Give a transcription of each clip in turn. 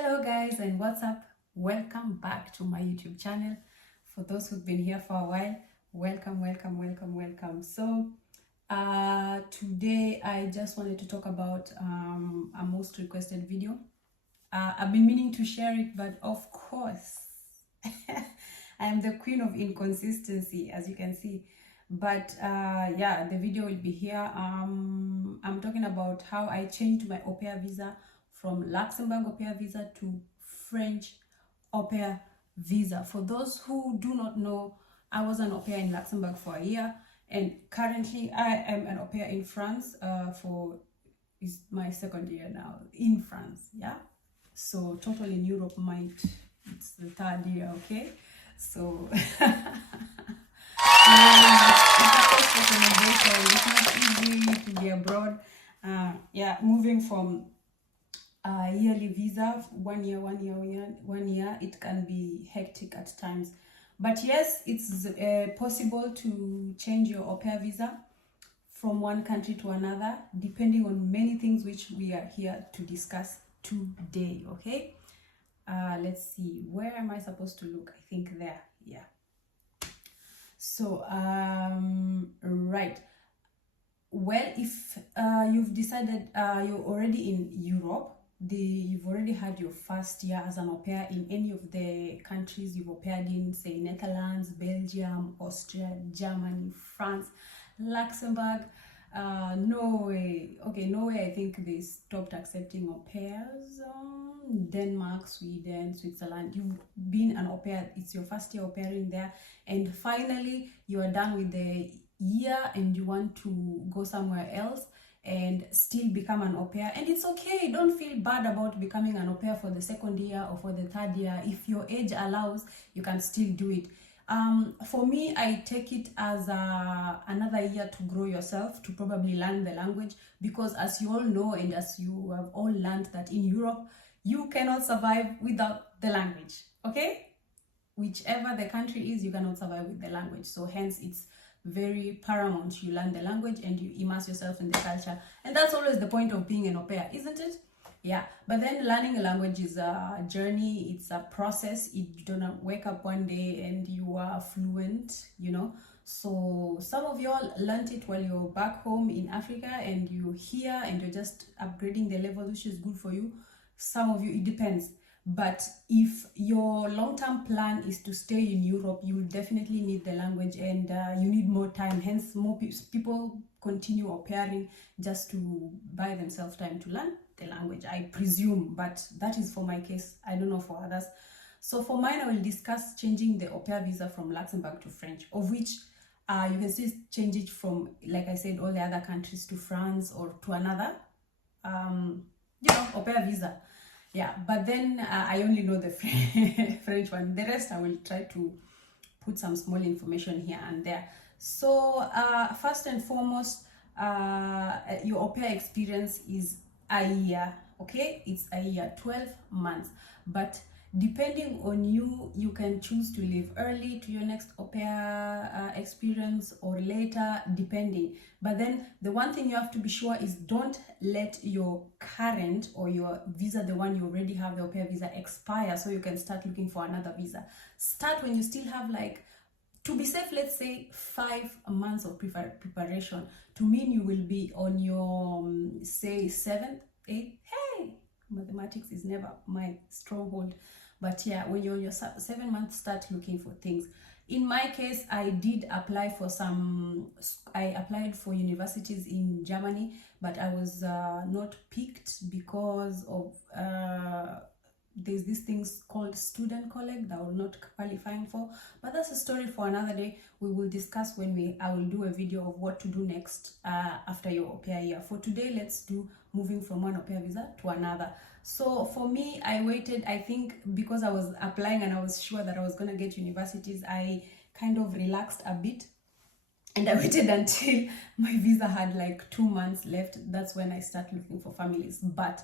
Hello guys, and what's up? Welcome back to my YouTube channel. For those who've been here for a while, welcome. So today I just wanted to talk about a most requested video. I've been meaning to share it, but of course I am the queen of inconsistency, as you can see. But yeah, the video will be here. I'm talking about how I changed my au pair visa from Luxembourg au pair visa to French au pair visa. For those who do not know, I was an au pair in Luxembourg for a year, and currently I am an au pair in France is my second year now in France. Yeah, so total in Europe, it's the third year. Okay, so it's not easy to be abroad. Yeah, moving from yearly visa, one year, it can be hectic at times. But yes, it's possible to change your au pair visa from one country to another, depending on many things which we are here to discuss today. Okay, let's see, where am I supposed to look? I think there. Yeah. So right, well, if you've decided you're already in Europe, you've already had your first year as an au pair in any of the countries you've au paired in, say Netherlands, Belgium, Austria, Germany, France, Luxembourg, Norway. Okay, Norway, I think they stopped accepting au pairs. Denmark, Sweden, Switzerland. You've been an au pair, it's your first year au pairing there, and finally you are done with the year and you want to go somewhere else and still become an au pair, and it's okay. Don't feel bad about becoming an au pair for the second year or for the third year. If your age allows, you can still do it. For me, I take it as another year to grow yourself, to probably learn the language, because as you all know, and as you have all learned, that in Europe you cannot survive without the language. Okay, whichever the country is, you cannot survive with the language. So hence it's very paramount you learn the language and you immerse yourself in the culture, and that's always the point of being an au pair, isn't it? Yeah, but then learning a language is a journey, it's a process. You don't wake up one day and you are fluent, you know. So some of y'all learned it while you're back home in Africa, and you're here and you're just upgrading the level, which is good for you. Some of you, it depends. But if your long-term plan is to stay in Europe, you will definitely need the language, and you need more time. Hence, more people continue au pairing just to buy themselves time to learn the language, I presume. But that is for my case. I don't know for others. So for mine, I will discuss changing the au pair visa from Luxembourg to French, of which you can still change it from, like I said, all the other countries to France or to another, au pair visa. Yeah, but then I only know the French one. The rest I will try to put some small information here and there. So first and foremost, your au pair experience is a year. Okay, it's a year, 12 months. But depending on you, you can choose to leave early to your next au pair experience, or later, depending. But then the one thing you have to be sure is, don't let your current or your visa, the one you already have, the au pair visa, expire so you can start looking for another visa. Start when you still have, like, to be safe, let's say 5 months of preparation, to mean you will be on your say 7th, 8th. Hey, mathematics is never my stronghold, but yeah, when you're on your 7 months, start looking for things. In my case, I did apply for I applied for universities in Germany, but I was not picked because of there's these things called student collect that I was not qualifying for. But that's a story for another day. We will discuss when I will do a video of what to do next after your au pair year. For today, let's do moving from one au pair visa to another. So for me, I waited, I think because I was applying and I was sure that I was going to get universities, I kind of relaxed a bit. And I waited until my visa had like 2 months left. That's when I started looking for families. But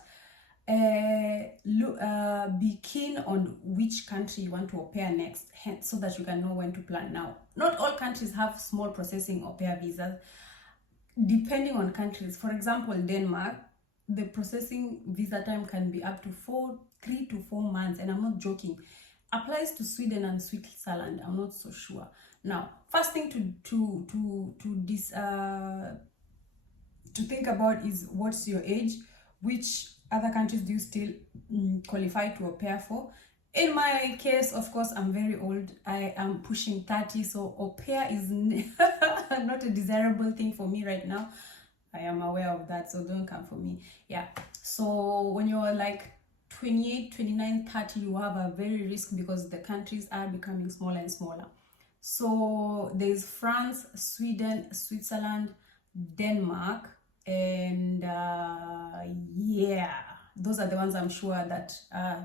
be keen on which country you want to au pair next, so that you can know when to plan now. Not all countries have small processing au pair visas, depending on countries. For example, Denmark, the processing visa time can be up to 3 to 4 months, and I'm not joking. Applies to Sweden and Switzerland. I'm not so sure. Now, first thing to think about is what's your age, which other countries do you still qualify to au pair for. In my case, of course, I'm very old. I am pushing 30, so au pair is not a desirable thing for me right now. I am aware of that, so don't come for me. Yeah, so when you're like 28, 29, 30, you have a very risk because the countries are becoming smaller and smaller. So there's France, Sweden, Switzerland, Denmark, and yeah, those are the ones I'm sure that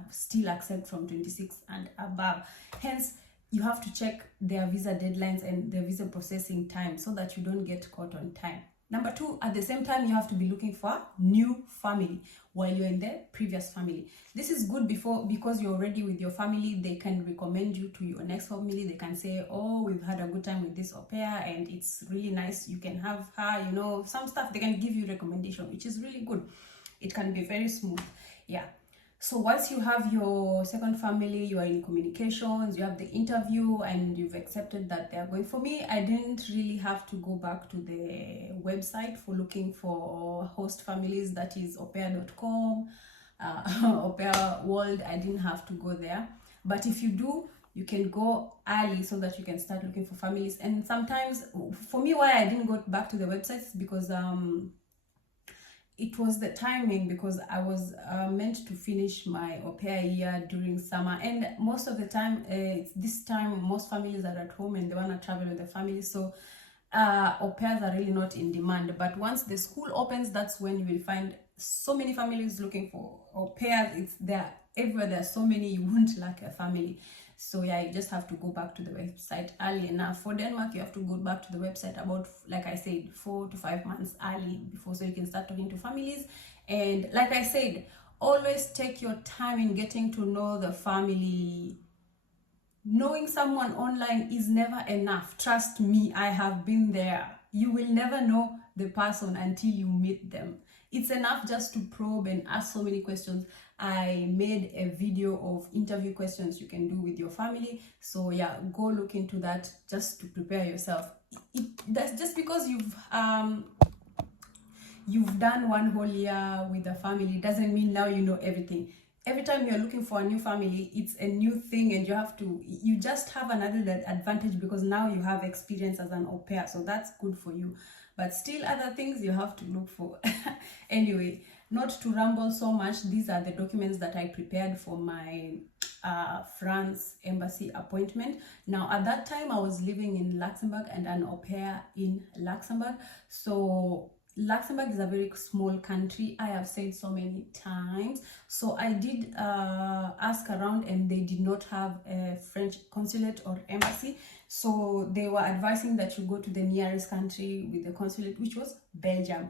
still accept from 26 and above. Hence, you have to check their visa deadlines and their visa processing time so that you don't get caught on time. Number 2, at the same time, you have to be looking for new family while you're in the previous family. This is good because you're already with your family. They can recommend you to your next family. They can say, oh, we've had a good time with this au pair and it's really nice. You can have her, you know, some stuff. They can give you recommendation, which is really good. It can be very smooth. Yeah. So once you have your second family, you are in communications, you have the interview, and you've accepted that they are going. For me, I didn't really have to go back to the website for looking for host families, that is Aupair.com, Au Pair World. I didn't have to go there. But if you do, you can go early so that you can start looking for families. And sometimes, for me, why I didn't go back to the websites is because it was the timing, because I was meant to finish my au pair year during summer, and most of the time, this time most families are at home and they want to travel with the family, so au pairs are really not in demand. But once the school opens, that's when you will find so many families looking for au pairs. It's there everywhere. There are so many, you won't lack a family. So yeah, you just have to go back to the website early enough. For Denmark, you have to go back to the website about, like I said, 4 to 5 months early before, so you can start talking to families. And like I said, always take your time in getting to know the family. Knowing someone online is never enough. Trust me, I have been there. You will never know the person until you meet them. It's enough just to probe and ask so many questions. I made a video of interview questions you can do with your family. So yeah, go look into that just to prepare yourself. That's just because you've done one whole year with the family doesn't mean now you know everything. Every time you're looking for a new family, it's a new thing, and you just have another advantage because now you have experience as an au pair. So that's good for you. But still, other things you have to look for. Anyway, not to ramble so much, these are the documents that I prepared for my France embassy appointment. Now, at that time, I was living in Luxembourg and an au pair in Luxembourg. So Luxembourg is a very small country. I have said so many times. So I did ask around, and they did not have a French consulate or embassy. So they were advising that you go to the nearest country with the consulate, which was Belgium.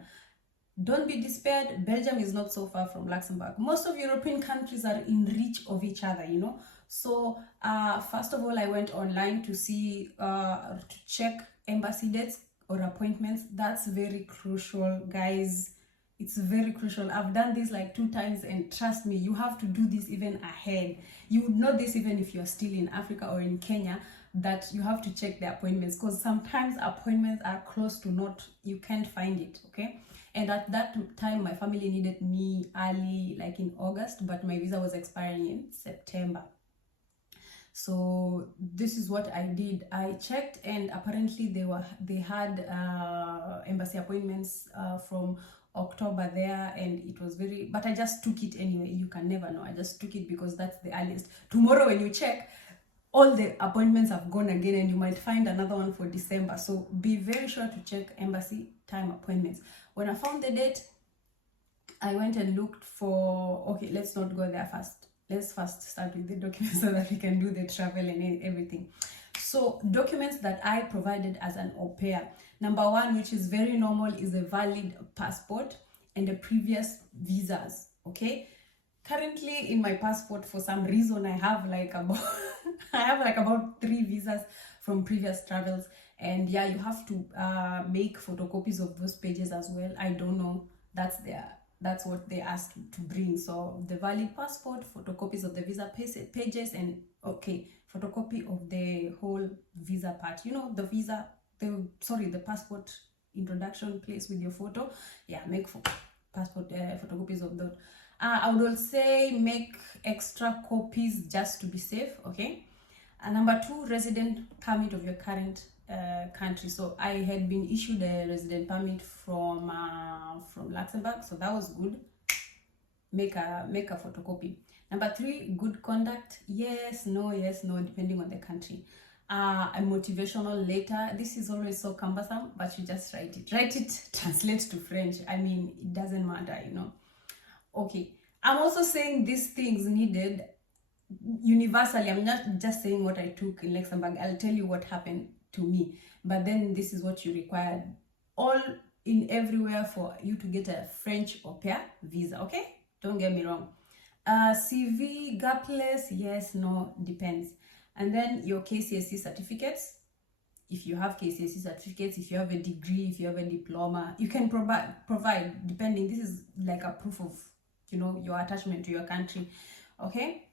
Don't be despaired. Belgium is not so far from Luxembourg. Most of European countries are in reach of each other, you know. So first of all, I went online to see, to check embassy dates or appointments. That's very crucial, guys. It's very crucial. I've done this like 2 times, and trust me, you have to do this even ahead. You would know this even if you're still in Africa or in Kenya, that you have to check the appointments, because sometimes appointments are close to not, you can't find it, okay? And at that time, my family needed me early, like in August, but my visa was expiring in September. So this is what I did. I checked, and apparently they had embassy appointments from October there, and it was very, but I just took it anyway. You can never know. I just took it because that's the earliest. Tomorrow when you check, all the appointments have gone again, and you might find another one for December. So be very sure to check embassy time appointments. When I found the date, I went and looked for, okay, let's not go there first. Let's first start with the documents so that we can do the travel and everything. So documents that I provided as an au pair. Number 1, which is very normal, is a valid passport and the previous visas, okay? Currently in my passport, for some reason, I have like about 3 visas from previous travels. And yeah, you have to make photocopies of those pages as well. I don't know, that's their That's what they ask you to bring. So the valid passport, photocopies of the visa pages, and photocopy of the whole visa part. You know, the visa, the passport introduction place with your photo. Yeah, make passport photocopies of that. I would also say make extra copies just to be safe. Okay. And number 2, resident permit of your current country. So I had been issued a resident permit from Luxembourg, so that was good. Make a photocopy. Number 3, good conduct. Yes, no, depending on the country. A motivational letter. This is always so cumbersome, but you just write it, translate to French. I mean, it doesn't matter, you know. Okay, I'm also saying these things needed universally. I'm not just saying what I took in Luxembourg. I'll tell you what happened to me, but then this is what you required all in everywhere for you to get a French au pair visa. Okay, don't get me wrong. CV, gapless, yes, no, depends. And then your KCSE certificates. If you have KCSE certificates, if you have a degree, if you have a diploma, you can provide depending. This is like a proof of, you know, your attachment to your country. Okay,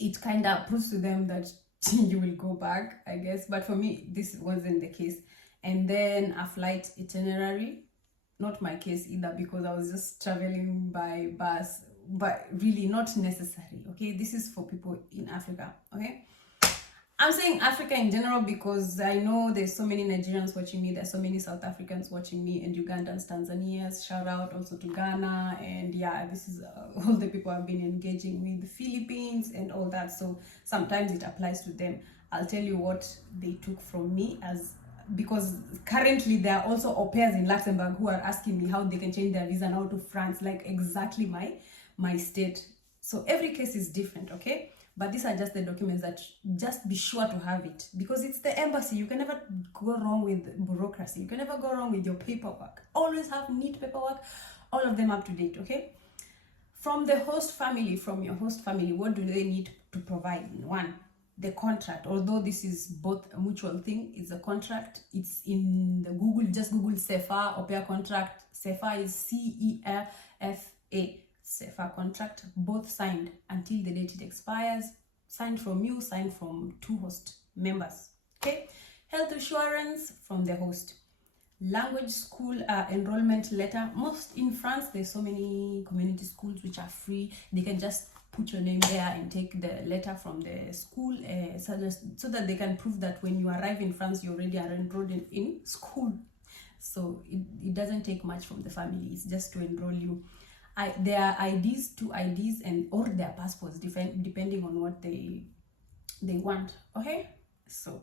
it kind of proves to them that you will go back, I guess. But for me, this wasn't the case. And then a flight itinerary. Not my case either, because I was just traveling by bus, but really not necessary. Okay, this is for people in Africa. Okay, I'm saying Africa in general because I know there's so many Nigerians watching me, there's so many South Africans watching me, and Ugandans, Tanzanians. Shout out also to Ghana, and yeah, this is all the people I've been engaging with, the Philippines and all that. So sometimes it applies to them. I'll tell you what they took from me, because currently there are also au pairs in Luxembourg who are asking me how they can change their visa now to France, like exactly my state. So every case is different, okay? But these are just the documents that just be sure to have it, because it's the embassy. You can never go wrong with bureaucracy. You can never go wrong with your paperwork. Always have neat paperwork, all of them up to date, okay? From your host family, what do they need to provide? 1, the contract. Although this is both a mutual thing, it's a contract. It's in the Google, just Google CEFA, au pair contract. CEFA is CERFA. CEFA contract, both signed until the date it expires, signed from you, signed from 2 host members. Okay, health insurance from the host, language school enrollment letter. Most in France, there's so many community schools which are free. They can just put your name there and take the letter from the school, so that they can prove that when you arrive in France, you already are enrolled in school. So it doesn't take much from the family. It's just to enroll you. Their IDs, 2 IDs, or their passports, depending on what they want. Okay, so,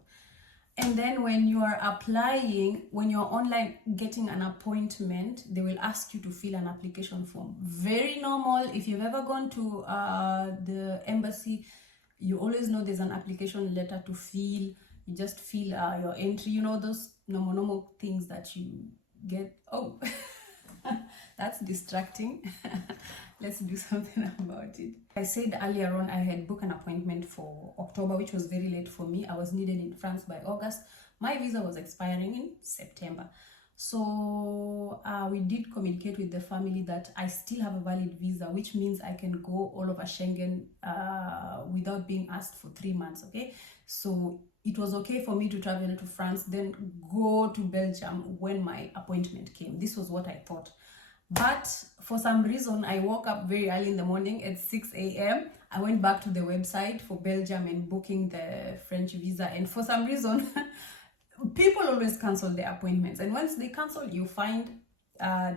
and then when you are applying, when you're online getting an appointment, they will ask you to fill an application form. Very normal. If you've ever gone to the embassy, you always know there's an application letter to fill. You just fill your entry, you know, those normal things that you get. Oh, that's distracting. Let's do something about it. I said earlier on I had booked an appointment for October, which was very late for me. I was needed in France by August. My visa was expiring in September. So we did communicate with the family that I still have a valid visa, which means I can go all over Schengen without being asked for 3 months, okay? So it was okay for me to travel to France, then go to Belgium when my appointment came. This was what I thought. But for some reason, I woke up very early in the morning at 6 a.m. I went back to the website for Belgium and booking the French visa. And for some reason, people always cancel their appointments. And once they cancel, you find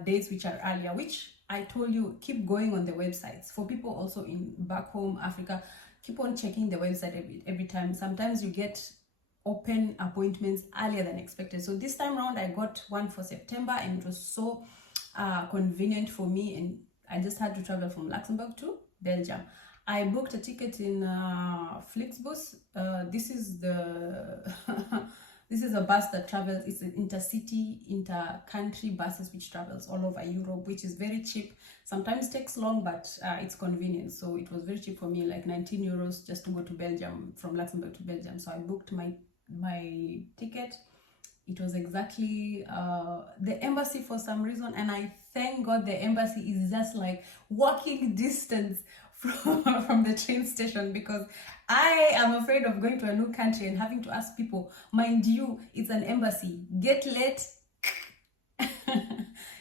dates which are earlier, which I told you, keep going on the websites. For people also in back home, Africa, keep on checking the website every time. Sometimes you get open appointments earlier than expected. So this time around, I got one for September, and it was so convenient for me, and I just had to travel from Luxembourg to Belgium. I booked a ticket in Flixbus. This is the this is a bus that travels. It's an intercity, inter-country buses which travels all over Europe, which is very cheap. Sometimes takes long, but it's convenient. So it was very cheap for me, like 19 euros just to go to Belgium, from Luxembourg to Belgium. So I booked my ticket It was exactly the embassy for some reason, and I thank God the embassy is just like walking distance from the train station, because I am afraid of going to a new country and having to ask people. Mind you, it's an embassy. Get late.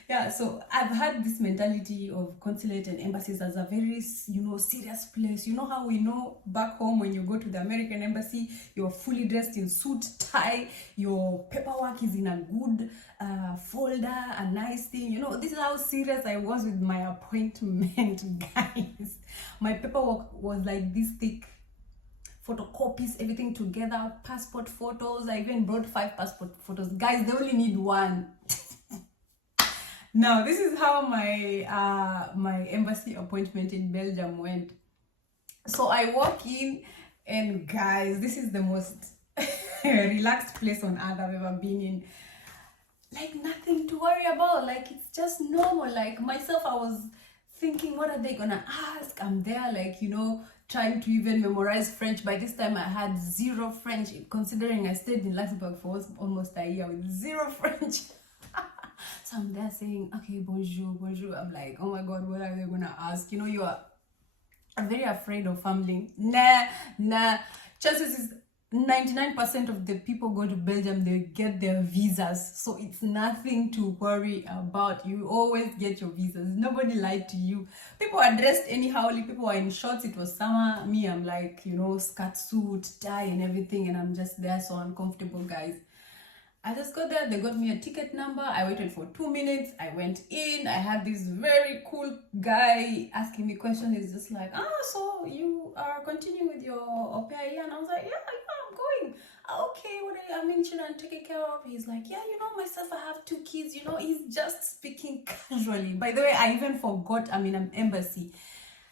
Yeah, so I've had this mentality of consulate and embassies as a very, serious place. You know how we know back home when you go to the American embassy, you're fully dressed in suit, tie, your paperwork is in a good folder, a nice thing. This is how serious I was with my appointment, guys. My paperwork was like this thick. Photocopies, everything together, passport photos. I even brought 5 passport photos. Guys, they only need 1. Now, this is how my embassy appointment in Belgium went. So I walk in, and guys, this is the most relaxed place on earth I've ever been in. Like, nothing to worry about. Like, it's just normal. Like, myself, I was thinking, what are they gonna ask? I'm there, like, trying to even memorize French. By this time, I had 0 French, considering I stayed in Luxembourg for almost a year with 0 French. So I'm there saying, okay, bonjour, bonjour. I'm like, oh my God, what are they gonna ask? You are very afraid of fumbling. Nah. Chances is 99% of the people go to Belgium, they get their visas. So it's nothing to worry about. You always get your visas. Nobody lied to you. People are dressed anyhowly. People are in shorts. It was summer. Me, I'm like, skirt, suit, tie and everything. And I'm just there so uncomfortable, guys. I just got there, they got me a ticket number. I waited for 2 minutes. I went in. I had this very cool guy asking me questions. He's just like, so you are continuing with your au pair year? And I was like, yeah, I'm going. Okay, what are you children taking care of? He's like, yeah, myself, I have 2 kids. He's just speaking casually. By the way, I even forgot I'm in an embassy.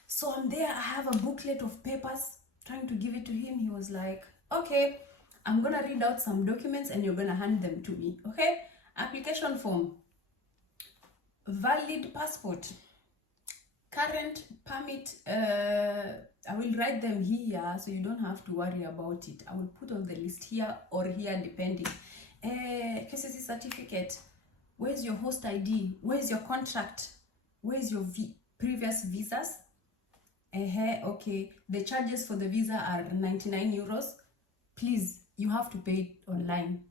So I'm there. I have a booklet of papers, trying to give it to him. He was like, okay, I'm going to read out some documents and you're going to hand them to me, okay? Application form, valid passport, current permit. I will write them here so you don't have to worry about it. I will put on the list here or here depending. KCC certificate. Where's your host ID? Where's your contract? Where's your previous visas? Okay. The charges for the visa are 99 euros. Please, you have to pay it online.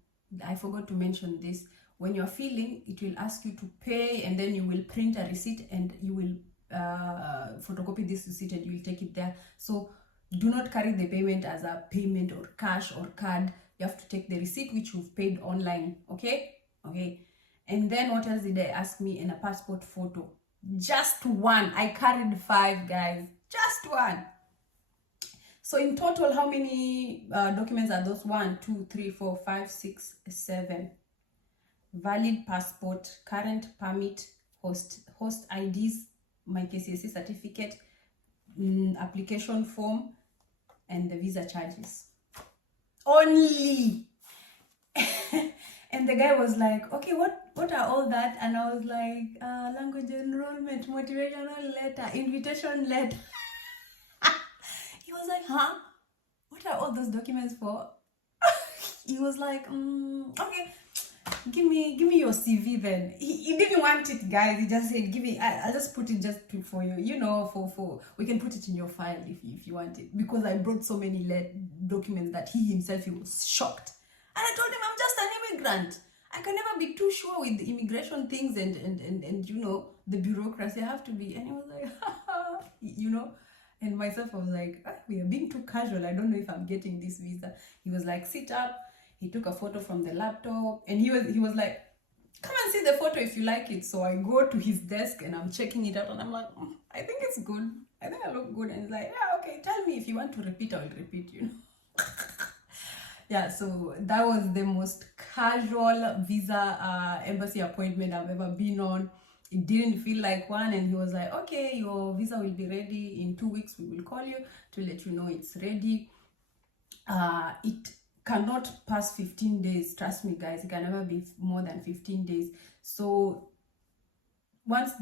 I forgot to mention this. When you're filling, it will ask you to pay, and then you will print a receipt and you will photocopy this receipt and you will take it there. So do not carry the payment as a payment or cash or card. You have to take the receipt which you've paid online. Okay. And then what else did they ask me? In a passport photo. Just 1. I carried 5, guys. Just 1. So in total, how many documents are those? 1, 2, 3, 4, 5, 6, 7. Valid passport, current permit, host IDs, my KCSE certificate, application form, and the visa charges. Only. And the guy was like, okay, what are all that? And I was like, language enrollment, motivational letter, invitation letter. He was like, huh? What are all those documents for? He was like, okay, give me your CV then. He didn't want it, guys. He just said, give me, I'll just put it just for you, for we can put it in your file if you want it. Because I brought so many documents that he was shocked. And I told him, I'm just an immigrant. I can never be too sure with the immigration things and the bureaucracy. I have to be. And he was like, And myself, I was like, we are being too casual. I don't know if I'm getting this visa. He was like, sit up. He took a photo from the laptop. And he was like, come and see the photo if you like it. So I go to his desk and I'm checking it out. And I'm like, I think it's good. I think I look good. And he's like, yeah, okay, tell me if you want to repeat, I will repeat, Yeah, so that was the most casual visa embassy appointment I've ever been on. It didn't feel like one, and he was like, okay, your visa will be ready in 2 weeks. We will call you to let you know it's ready. It cannot pass 15 days. Trust me, guys, it can never be more than 15 days. So once,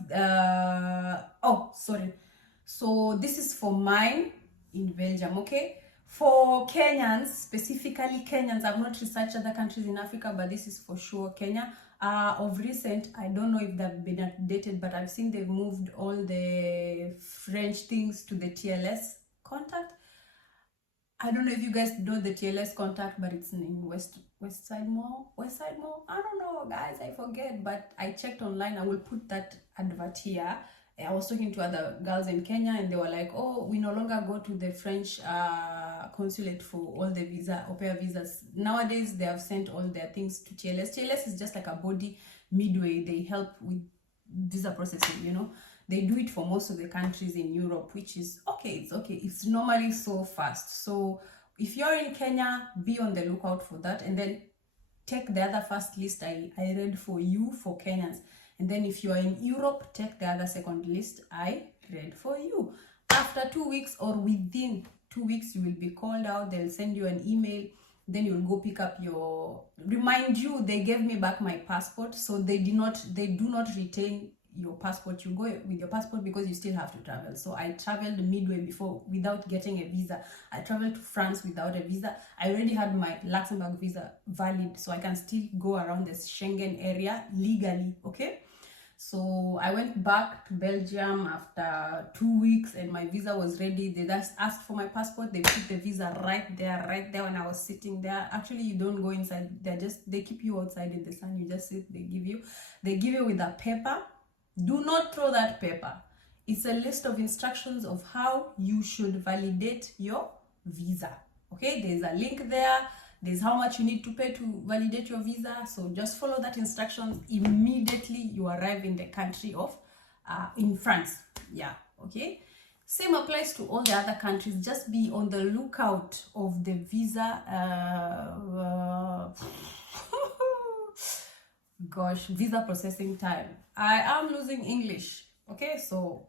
so this is for mine in Belgium, okay? For Kenyans, specifically Kenyans, I've not researched other countries in Africa, but this is for sure Kenya. Of recent, I don't know if they've been updated, but I've seen they've moved all the French things to the TLS contact. I don't know if you guys know the TLS contact, but it's in West Side Mall. I don't know, guys, I forget, but I checked online. I will put that advert here. I was talking to other girls in Kenya, and they were like, oh, we no longer go to the French consulate for all the visa, au pair visas. Nowadays, they have sent all their things to TLS. TLS is just like a body midway. They help with visa processing, you know. They do it for most of the countries in Europe, which is okay. It's okay. It's normally so fast. So if you're in Kenya, be on the lookout for that. And then take the other first list I read for you for Kenyans. And then if you are in Europe, take the other second list I read for you. After 2 weeks or within 2 weeks, you will be called out. They'll send you an email. Then you'll go pick up your... Remind you, they gave me back my passport. So they do not retain your passport. You go with your passport because you still have to travel. So I traveled midway before without getting a visa. I traveled to France without a visa. I already had my Luxembourg visa valid, so I can still go around the Schengen area legally, okay? So I went back to Belgium after 2 weeks and my visa was ready. They just asked for my passport. They put the visa right there when I was sitting there. Actually, you don't go inside. They keep you outside in the sun. You just sit. They give you with a paper. Do not throw that paper. It's a list of instructions of how you should validate your visa. Okay, there's a link there. There's how much you need to pay to validate your visa. So just follow that instructions. Immediately you arrive in the country of, in France. Yeah, okay. Same applies to all the other countries. Just be on the lookout of the visa. Gosh, visa processing time. I am losing English. Okay, so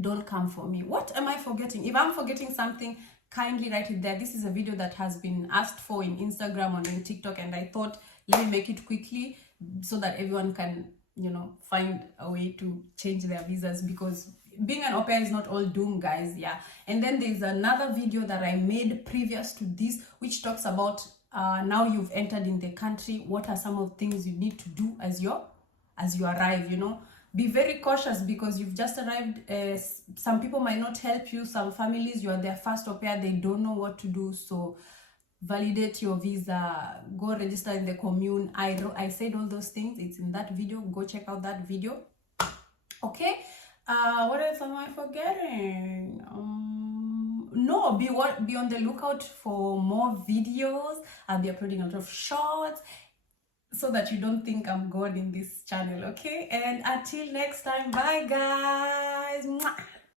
don't come for me. What am I forgetting? If I'm forgetting something, kindly write it there. This is a video that has been asked for in Instagram or in TikTok, and I thought, let me make it quickly so that everyone can, you know, find a way to change their visas, because being an au pair is not all doom, guys. Yeah. And then there's another video that I made previous to this, which talks about now you've entered in the country, what are some of the things you need to do as you arrive, you know. Be very cautious because you've just arrived. Some people might not help you. Some families, you are their first au pair, they don't know what to do. So validate your visa, go register in the commune. I said all those things. It's in that video. Go check out that video. Okay. What else am I forgetting? No, be on the lookout for more videos. I'll be uploading a lot of shorts so that you don't think I'm God in this channel, okay? And until next time, bye guys. Mwah.